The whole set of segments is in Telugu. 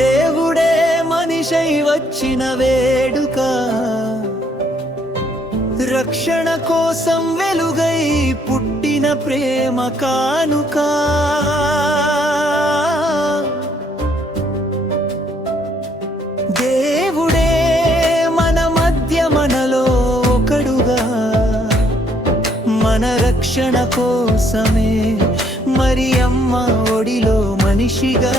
దేవుడే మనిషై వచ్చిన వేడుక. రక్షణ కోసం వెలుగై పుట్టిన ప్రేమ కానుక. దేవుడే మన మధ్య మనలో ఒకడుగా. మన రక్షణ కోసమే మరి అమ్మ ఒడిలో మనిషిగా.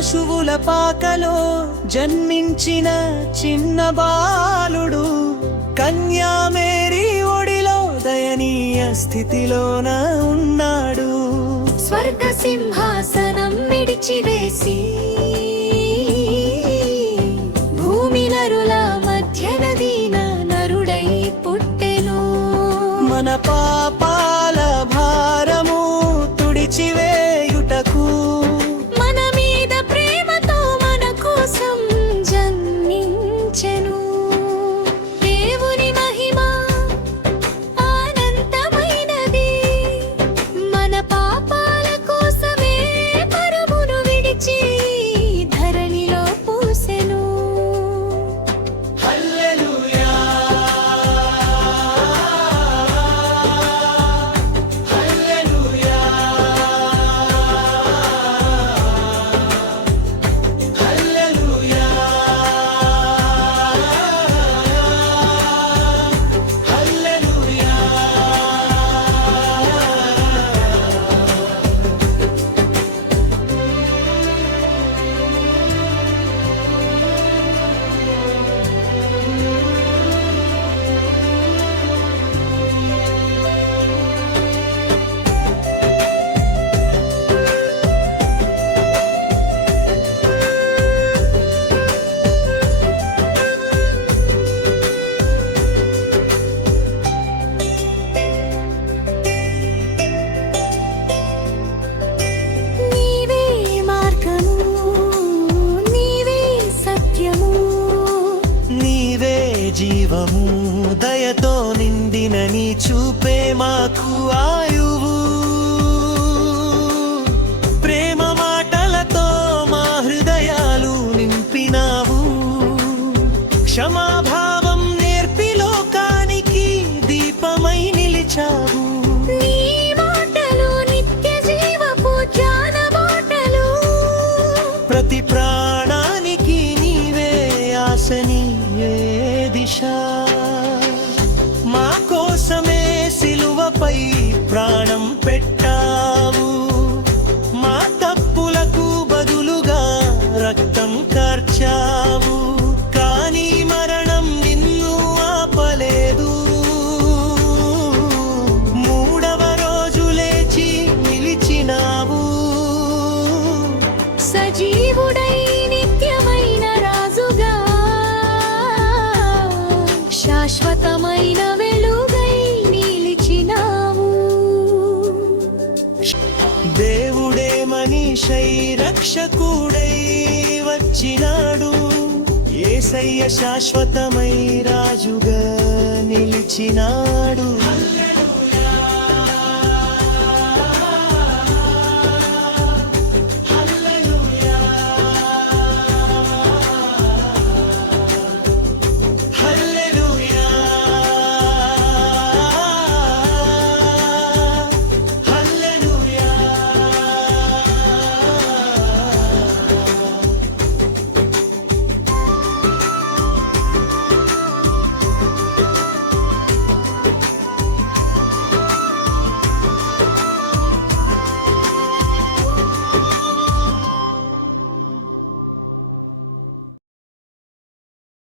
పశువుల పాకలో జన్మించిన చిన్న బాలుడు కన్యామేరీ ఒడిలో దయనీయ స్థితిలోన ఉన్నాడు. స్వర్గ సింహాసనం విడిచివేసి దైవము దయతో నిండిన నీ చూపే మాకు ఆయ సజీవుడై నిత్యమైన రాజుగా. శాశ్వతమైన వెలుగై నిలిచినావు. దేవుడే మనిషై రక్షకుడై వచ్చినాడు. ఏసయ్య శాశ్వతమై రాజుగా నిలిచినాడు.